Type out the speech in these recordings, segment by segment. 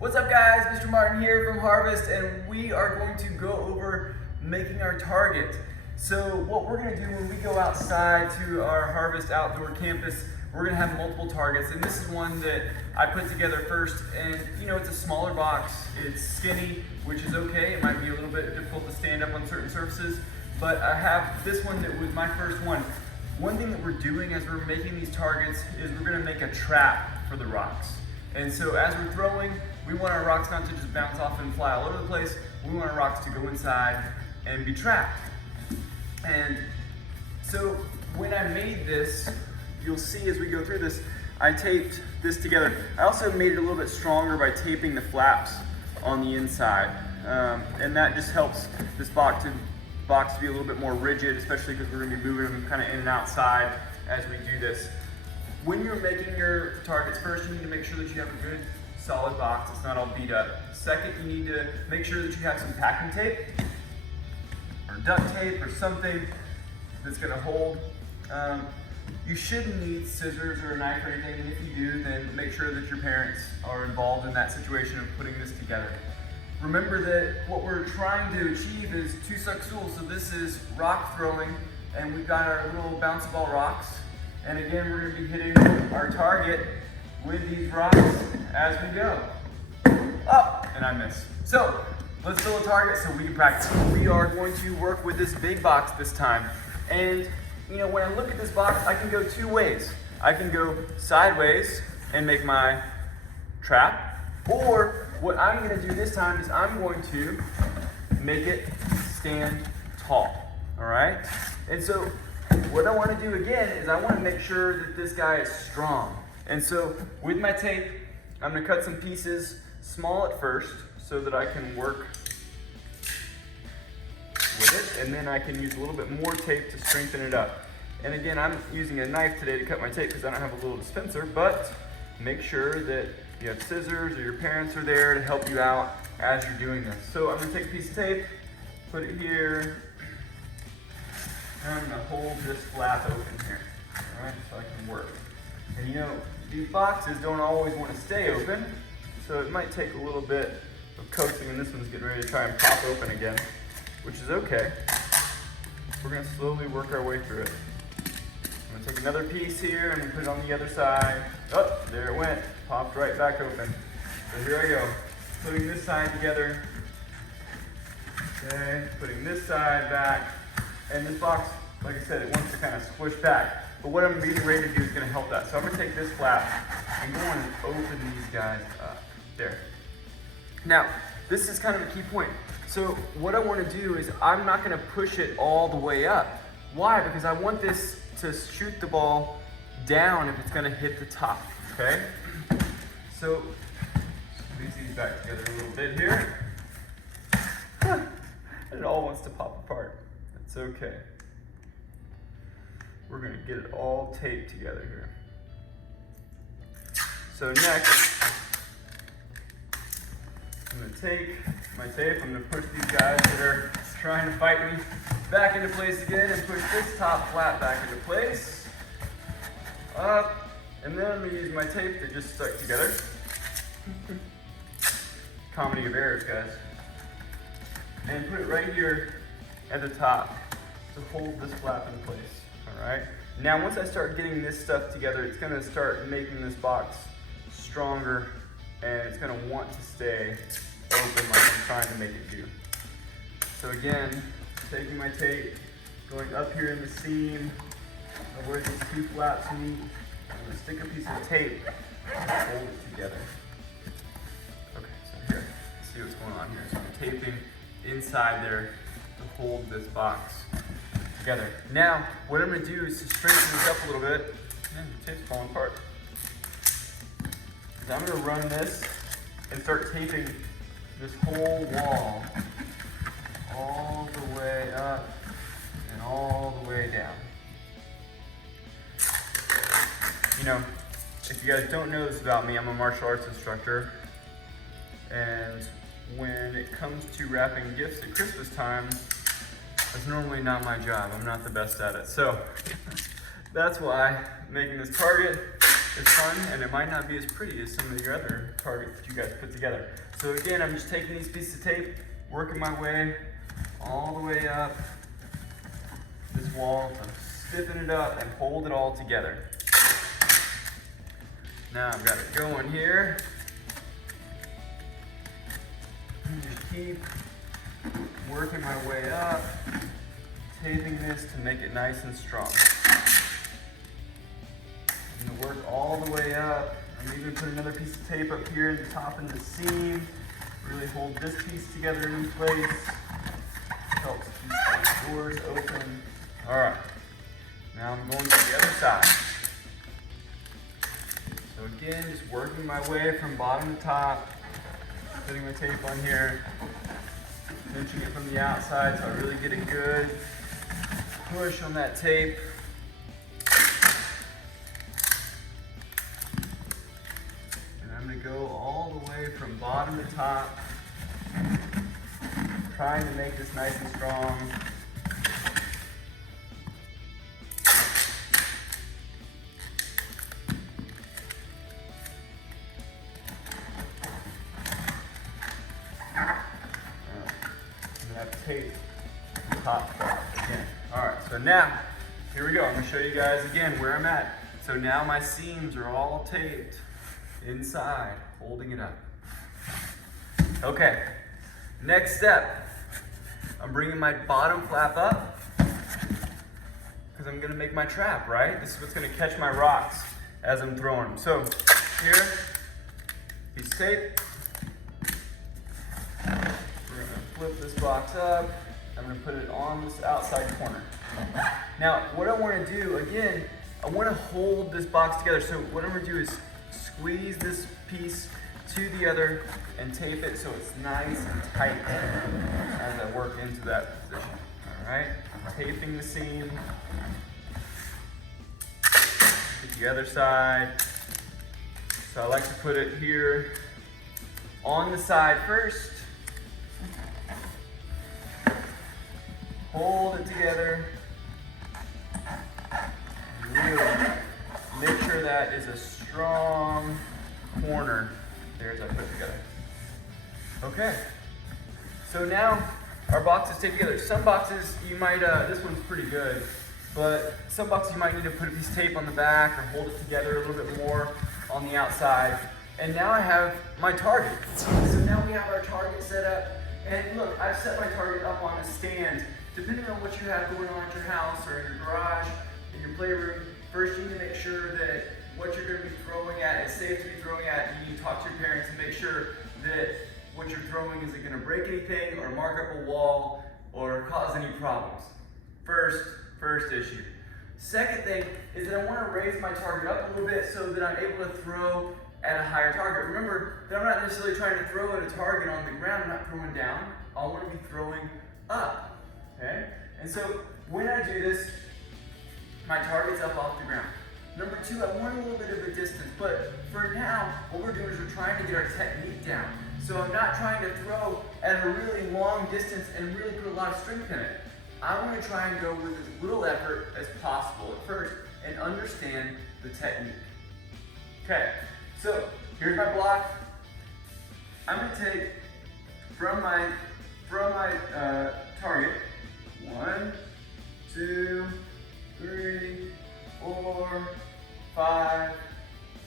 What's up guys, Mr. Martin here from Harvest, and we are going to go over making our target. So what we're gonna do when we go outside to our Harvest outdoor campus, we're gonna have multiple targets, and this is one that I put together first, and you know, it's a smaller box, it's skinny, which is okay. It might be a little bit difficult to stand up on certain surfaces, but I have this one that was my first one. One thing that we're doing as we're making these targets is we're gonna make a trap for the rocks. And so as we're throwing, we want our rocks not to just bounce off and fly all over the place. We want our rocks to go inside and be trapped. And so when I made this, you'll see as we go through this, I taped this together. I also made it a little bit stronger by taping the flaps on the inside. And that just helps this box to be a little bit more rigid, especially because we're gonna be moving them kind of in and outside as we do this. When you're making your targets, first you need to make sure that you have a good solid box. It's not all beat up. Second, you need to make sure that you have some packing tape or duct tape or something that's gonna hold. You shouldn't need scissors or a knife or anything, and if you do, then make sure that your parents are involved in that situation of putting this together. Remember that what we're trying to achieve is Too Suk Sul, so this is rock throwing, and we've got our little bouncy ball rocks. And again, we're gonna be hitting our target with these rocks as we go. Up, and I miss. So, let's throw a target so we can practice. We are going to work with this big box this time. And you know, when I look at this box, I can go two ways. I can go sideways and make my trap, or what I'm gonna do this time is I'm going to make it stand tall, all right? And so, what I want to do again is I want to make sure that this guy is strong. And so with my tape, I'm going to cut some pieces small at first so that I can work with it, and then I can use a little bit more tape to strengthen it up. And again, I'm using a knife today to cut my tape because I don't have a little dispenser, but make sure that you have scissors or your parents are there to help you out as you're doing this. So I'm going to take a piece of tape, put it here, I'm gonna hold this flap open here, all right, so I can work. And you know, these boxes don't always want to stay open, so it might take a little bit of coaxing, and this one's getting ready to try and pop open again, which is okay. We're gonna slowly work our way through it. I'm gonna take another piece here and put it on the other side. Oh, there it went, popped right back open. So here I go, putting this side together. Okay, putting this side back. And this box, like I said, it wants to kind of squish back. But what I'm getting ready to do is going to help that. So I'm going to take this flap and go on and open these guys up. There. Now, this is kind of a key point. So what I want to do is I'm not going to push it all the way up. Why? Because I want this to shoot the ball down if it's going to hit the top. Okay? So squeeze these back together a little bit here. It all wants to pop apart. It's okay. We're gonna get it all taped together here. So next, I'm gonna take my tape, I'm gonna push these guys that are trying to fight me back into place again and push this top flap back into place. Up, and then I'm gonna use my tape that just stuck together. Comedy of errors, guys. And put it right here at the top to hold this flap in place, all right? Now, once I start getting this stuff together, it's gonna start making this box stronger, and it's gonna want to stay open like I'm trying to make it do. So again, taking my tape, going up here in the seam of where these two flaps meet, I'm gonna stick a piece of tape and hold it together. Okay, so here, let's see what's going on here. So I'm taping inside there to hold this box together. Now, what I'm going to do is to strengthen this up a little bit. Man, the tape's falling apart. So I'm going to run this and start taping this whole wall all the way up and all the way down. You know, if you guys don't know this about me, I'm a martial arts instructor, and when it comes to wrapping gifts at Christmas time, that's normally not my job. I'm not the best at it. So that's why making this target as fun, and it might not be as pretty as some of your other targets that you guys put together. So again, I'm just taking these pieces of tape, working my way all the way up this wall, stiffen it up and hold it all together. Now I've got it going here. And just keep working my way up, taping this to make it nice and strong. I'm gonna work all the way up. I'm even put another piece of tape up here at the top in the seam. Really hold this piece together in place. Helps keep the doors open. All right, now I'm going to the other side. So again, just working my way from bottom to top, putting my tape on here, pinching it from the outside so I really get a good push on that tape. And I'm going to go all the way from bottom to top, trying to make this nice and strong. Tape the top part again. All right, so now, here we go. I'm gonna show you guys again where I'm at. So now my seams are all taped inside, holding it up. Okay, next step. I'm bringing my bottom flap up because I'm gonna make my trap, right? This is what's gonna catch my rocks as I'm throwing them. So here, piece of tape. Flip this box up. I'm going to put it on this outside corner. Now, what I want to do, again, I want to hold this box together. So what I'm going to do is squeeze this piece to the other and tape it so it's nice and tight as I work into that position. All right, taping the seam. Get the other side. So I like to put it here on the side first. Hold it together. Really make sure that is a strong corner there as I put it together. Okay. So now our box is taped together. Some boxes you might, this one's pretty good, but some boxes you might need to put a piece of tape on the back or hold it together a little bit more on the outside. And now I have my target. So now we have our target set up. And look, I've set my target up on a stand. Depending on what you have going on at your house or in your garage, in your playroom, first you need to make sure that what you're going to be throwing at is safe to be throwing at. You need to talk to your parents and make sure that what you're throwing isn't going to break anything or mark up a wall or cause any problems. First issue. Second thing is that I want to raise my target up a little bit so that I'm able to throw at a higher target. Remember that I'm not necessarily trying to throw at a target on the ground. I'm not throwing down. I want to be throwing up. Okay? And so when I do this, my target's up off the ground. Number two, I want a little bit of a distance, but for now, what we're doing is we're trying to get our technique down. So I'm not trying to throw at a really long distance and really put a lot of strength in it. I want to try and go with as little effort as possible at first and understand the technique. Okay, so here's my block. I'm going to take from my target, 1, 2, 3, 4, 5,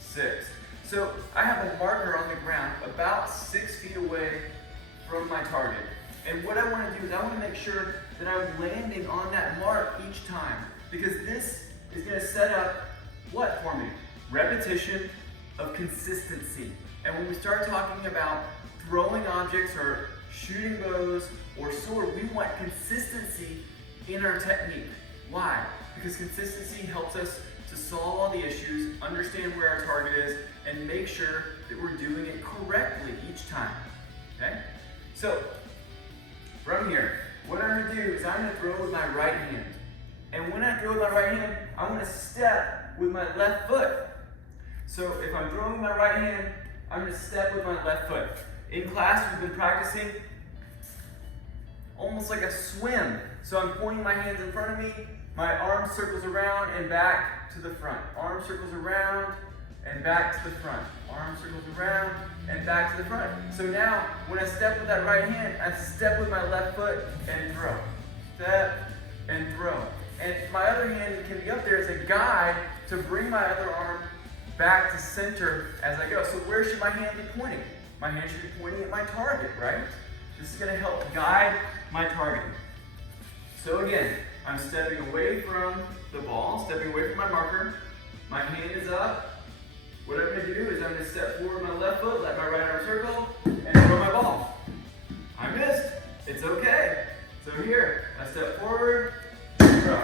6. So I have a marker on the ground about 6 feet away from my target. And what I want to do is I want to make sure that I'm landing on that mark each time, because this is going to set up what for me? Repetition of consistency. And when we start talking about throwing objects or shooting bows or sword, we want consistency in our technique. Why? Because consistency helps us to solve all the issues, understand where our target is, and make sure that we're doing it correctly each time. Okay? So, from here, what I'm going to do is I'm going to throw with my right hand. And when I throw with my right hand, I'm going to step with my left foot. So if I'm throwing with my right hand, I'm going to step with my left foot. In class, we've been practicing almost like a swim. So I'm pointing my hands in front of me, my arm circles around and back to the front. Arm circles around, and back to the front. Arm circles around and back to the front. So now, when I step with that right hand, I step with my left foot and throw. Step and throw. And my other hand can be up there as a guide to bring my other arm back to center as I go. So where should my hand be pointing? My hand should be pointing at my target, right? This is going to help guide my target. So again, I'm stepping away from the ball, stepping away from my marker. My hand is up. What I'm going to do is I'm going to step forward with my left foot, let my right arm circle, and throw my ball. I missed. It's okay. So here, I step forward, throw.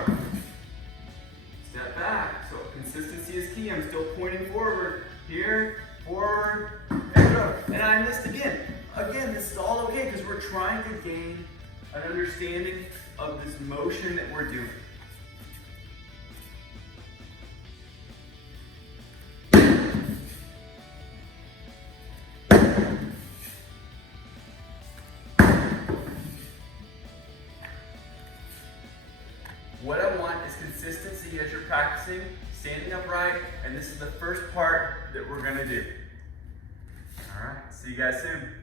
Step back. So consistency is key. I'm still pointing forward. Here, forward, and throw. And I missed again. Again, this is all okay because we're trying to gain an understanding of this motion that we're doing. What I want is consistency as you're practicing, standing upright, and this is the first part that we're going to do. All right, see you guys soon.